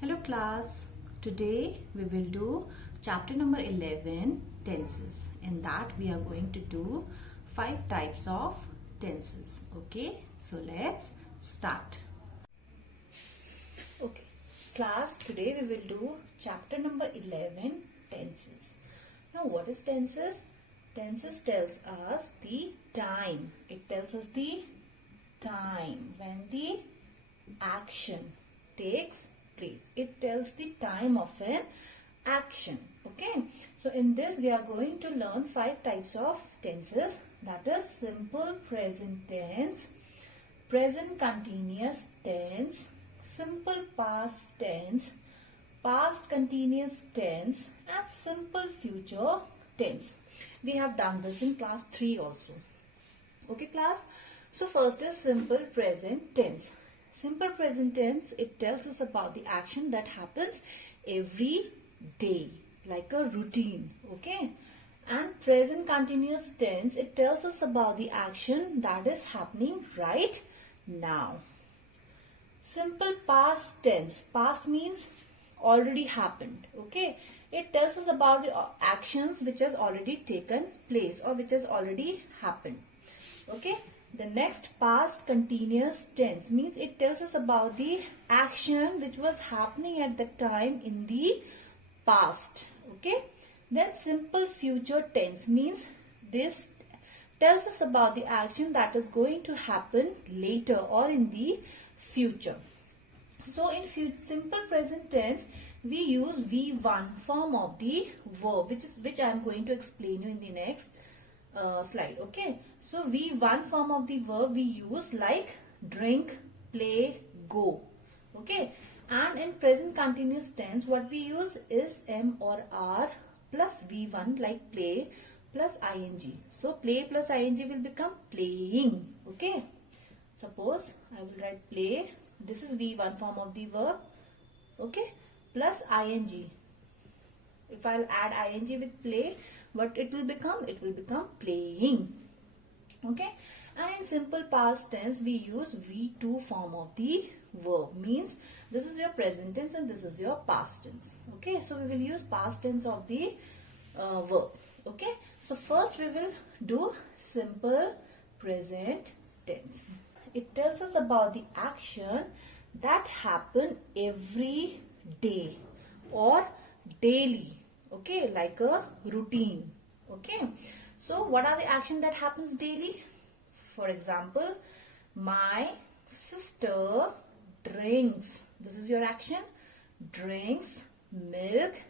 Hello class, today we will do chapter number 11 tenses. In that we are going to do 5 types of tenses. Okay, so let's start. Okay, class, today we will do chapter number 11 tenses. Now what is tenses? Tenses tells us the time. It tells us the time when the action takes place. It tells the time of an action. Okay, so in this we are going to learn 5 types of tenses, that is simple present tense, present continuous tense, simple past tense, past continuous tense and simple future tense. We have done this in class 3 also. Okay class, so first is simple present tense. Simple present tense, it tells us about the action that happens every day, like a routine. Okay, and present continuous tense, it tells us about the action that is happening right now. Simple past tense, past means already happened. Okay, it tells us about the actions which has already taken place or which has already happened. Okay, the next past continuous tense means it tells us about the action which was happening at the time in the past. Okay, then simple future tense means this tells us about the action that is going to happen later or in the future. So in simple present tense we use V1 form of the verb, which I am going to explain you in the next slide. Okay, so V1 form of the verb we use like drink, play, go. Okay, and in present continuous tense what we use is M or R plus V1 like play plus ing. So play plus ing will become playing. Okay, suppose I will write play. This is V1 form of the verb. Okay, plus ing. If I'll add ing with play, what it will become? It will become playing. Okay, and in simple past tense we use V2 form of the verb, means this is your present tense and this is your past tense. Okay, so we will use past tense of the verb. Okay, so first we will do simple present tense. It tells us about the action that happen every day or daily. Okay, like a routine. Okay, so what are the action that happens daily? For example, my sister drinks, this is your action, drinks milk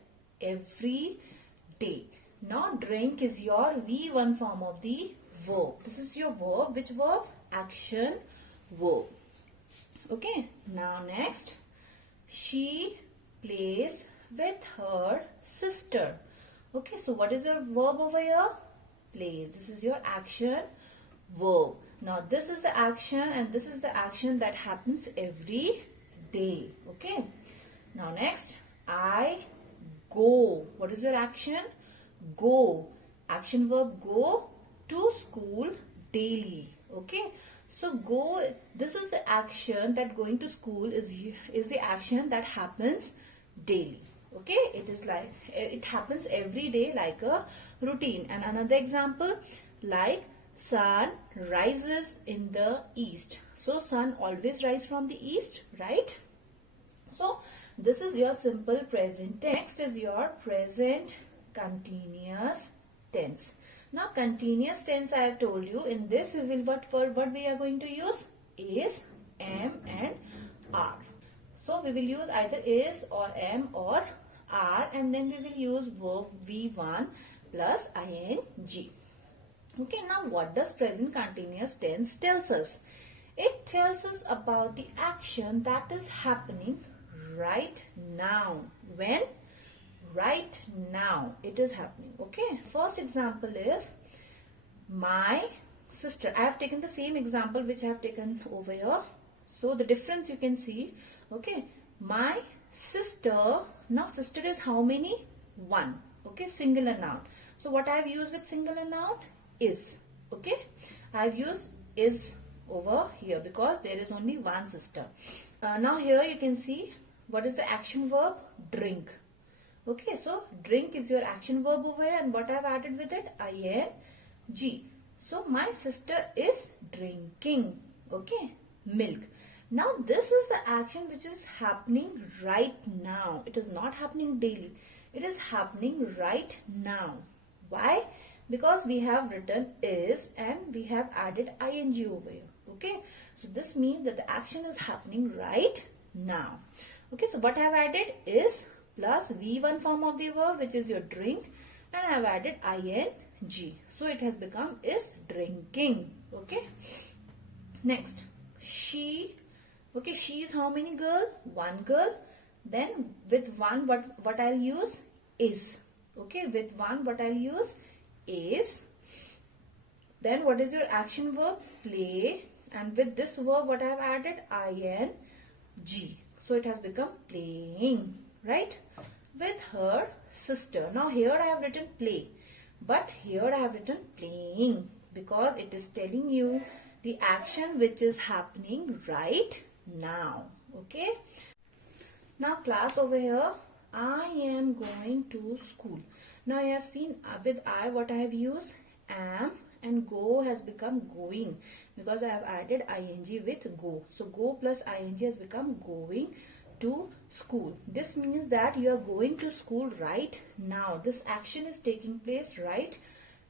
every day. Now drink is your V1 form of the verb. This is your verb. Which verb? Action verb. Okay, now next, she plays with her sister. Okay, so what is your verb over here? Plays. This is your action verb. Now this is the action and this is the action that happens every day. Okay, now next, I go. What is your action? Go. Action verb go to school daily. Okay, so go, this is the action that going to school is the action that happens daily. Okay, it is like it happens every day like a routine. And another example, like sun rises in the east. So sun always rises from the east, right? So this is your simple present tense. Next is your present continuous tense. Now continuous tense, I have told you, in this we will what we are going to use is M and R. So we will use either is or M or R, and then we will use verb V1 plus ing. Okay, now what does present continuous tense tells us? It tells us about the action that is happening right now. When? Right now it is happening. Okay, first example is my sister. I have taken the same example which I have taken over here. So the difference you can see. Okay, my sister. Now sister is how many? One. Okay, singular noun. So what I have used with singular noun? Is. Okay, I have used is over here because there is only one sister. Now here you can see what is the action verb? Drink. Okay, so drink is your action verb over here, and what I have added with it? ing. So my sister is drinking, okay, milk. Now this is the action which is happening right now. It is not happening daily. It is happening right now. Why? Because we have written is and we have added ing over here. Okay, so this means that the action is happening right now. Okay, so what I have added is plus V1 form of the verb, which is your drink, and I have added ing. So it has become is drinking. Okay. Next, she. Okay, she is how many girl? One girl. Then with one, what I'll use? Is. Okay, with one, what I'll use? Is. Then what is your action verb? Play. And with this verb, what I have added? ing. So it has become playing, right? With her sister. Now here I have written play, but here I have written playing because it is telling you the action which is happening right now. Okay. Now class over here, I am going to school. Now you have seen with I what I have used? Am, and go has become going because I have added ing with go. So go plus ing has become going to school. This means that you are going to school right now. This action is taking place right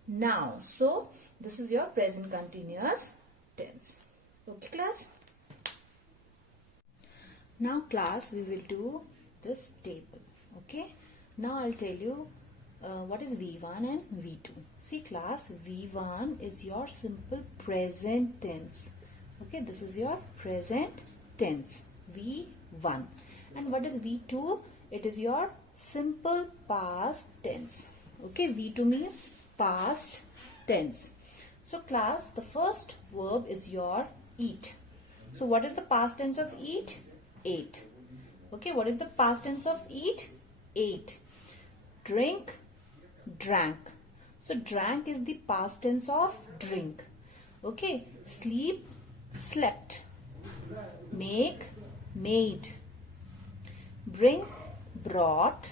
now. So this is your present continuous tense. Okay class? Now class, we will do this table. Okay. Now I'll tell you what is V1 and V2. See class, V1 is your simple present tense. Okay, this is your present tense, V1. And what is V2? It is your simple past tense. Okay, V2 means past tense. So class, the first verb is your eat. So what is the past tense of eat? Ate. Okay, what is the past tense of eat? Ate. Drink, drank. So drank is the past tense of drink. Okay, sleep, slept. Make, made. Bring, brought.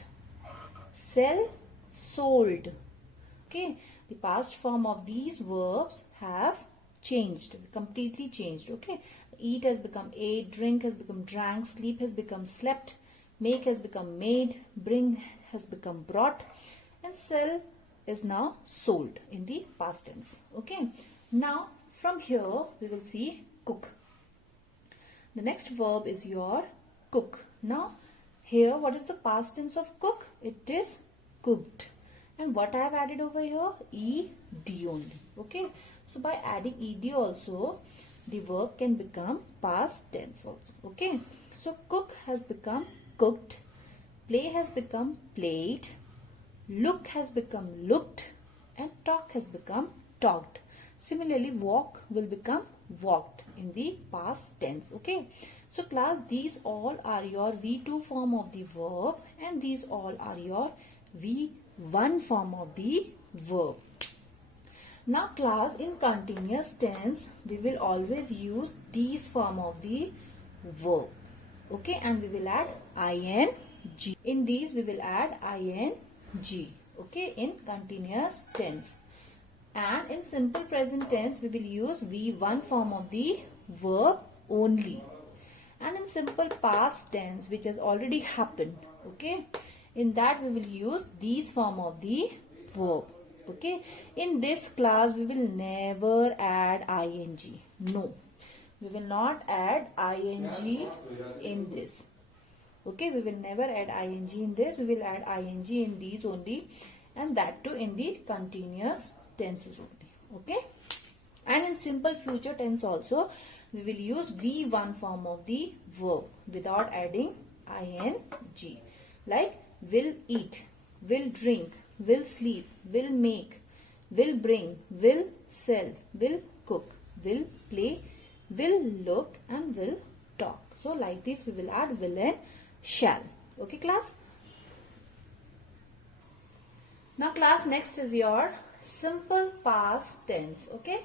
Sell, sold. Okay, the past form of these verbs have changed, completely changed. Okay, eat has become ate, drink has become drank, sleep has become slept, make has become made, bring has become brought, and sell is now sold in the past tense. Okay, now from here we will see cook. The next verb is your cook. Now here what is the past tense of cook? It is cooked. And what I have added over here? ed only. Okay, so by adding ed also, the verb can become past tense also. Okay, so cook has become cooked, play has become played, look has become looked, and talk has become talked. Similarly, walk will become walked in the past tense. Okay, so class, these all are your V2 form of the verb, and these all are your V1 form of the verb. Now class, in continuous tense, we will always use these form of the verb. Okay, and we will add ing. In these we will add ing. Okay, in continuous tense. And in simple present tense, we will use V1 form of the verb only. And in simple past tense, which has already happened, okay, in that we will use these form of the verb. Okay, in this class we will never add ing. No, we will not add ing in this. Okay, we will never add ing in this. We will add ing in these only, and that too in the continuous tenses only. Okay, and in simple future tense also we will use V1 form of the verb without adding ing, like will eat, will drink, will sleep, will make, will bring, will sell, will cook, will play, will look, and will talk. So like this we will add will and shall. Okay class. Now class, next is your simple past tense. Okay,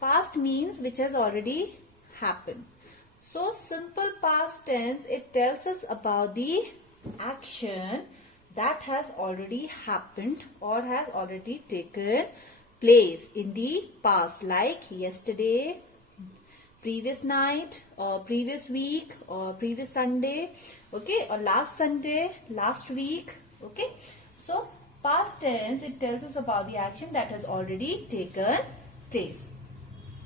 past means which has already happened. So simple past tense, it tells us about the action that has already happened or has already taken place in the past, like yesterday, previous night, or previous week, or previous Sunday, okay, or last Sunday, last week, okay. So past tense, it tells us about the action that has already taken place.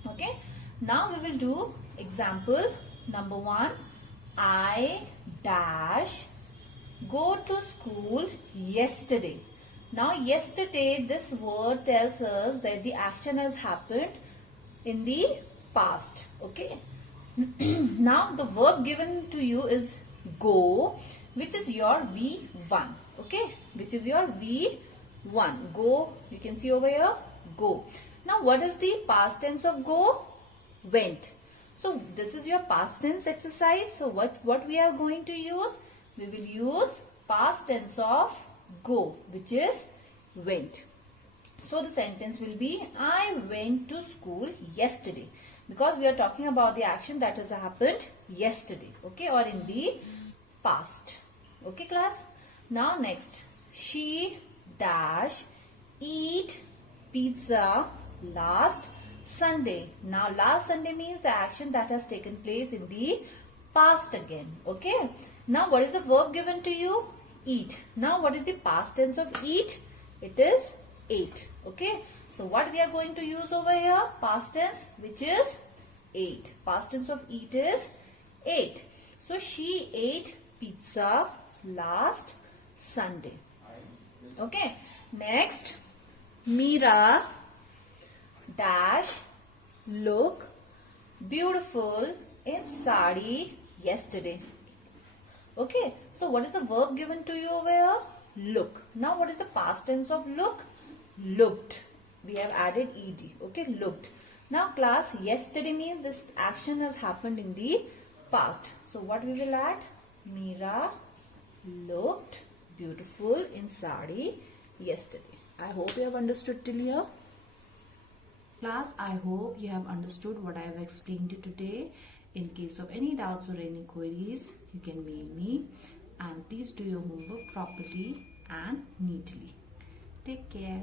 Okay, now we will do example number 1. I dash go to school yesterday. Now yesterday, this word tells us that the action has happened in the past. Okay. Now the verb given to you is go, which is your V1. Okay, which is your V1. Go, you can see over here, go. Now what is the past tense of go? Went. So this is your past tense exercise. So what we are going to use? We will use past tense of go, which is went. So the sentence will be, I went to school yesterday, because we are talking about the action that has happened yesterday, okay, or in the past. Okay, class. Now next, she dash eat pizza last Sunday. Now last Sunday means the action that has taken place in the past again. Okay. Now what is the verb given to you? Eat. Now what is the past tense of eat? It is ate. Okay. So what we are going to use over here? Past tense, which is ate. Past tense of eat is ate. So she ate pizza last Sunday. Okay. Next, Meera dash look beautiful in sari yesterday. Okay, so what is the verb given to you over here? Look. Now what is the past tense of look? Looked. We have added ed. Okay, looked. Now class, yesterday means this action has happened in the past. So what we will add? Meera looked beautiful in sari yesterday. I hope you have understood till here. Class, I hope you have understood what I have explained to you today. In case of any doubts or any queries, you can mail me, and please do your homework properly and neatly. Take care.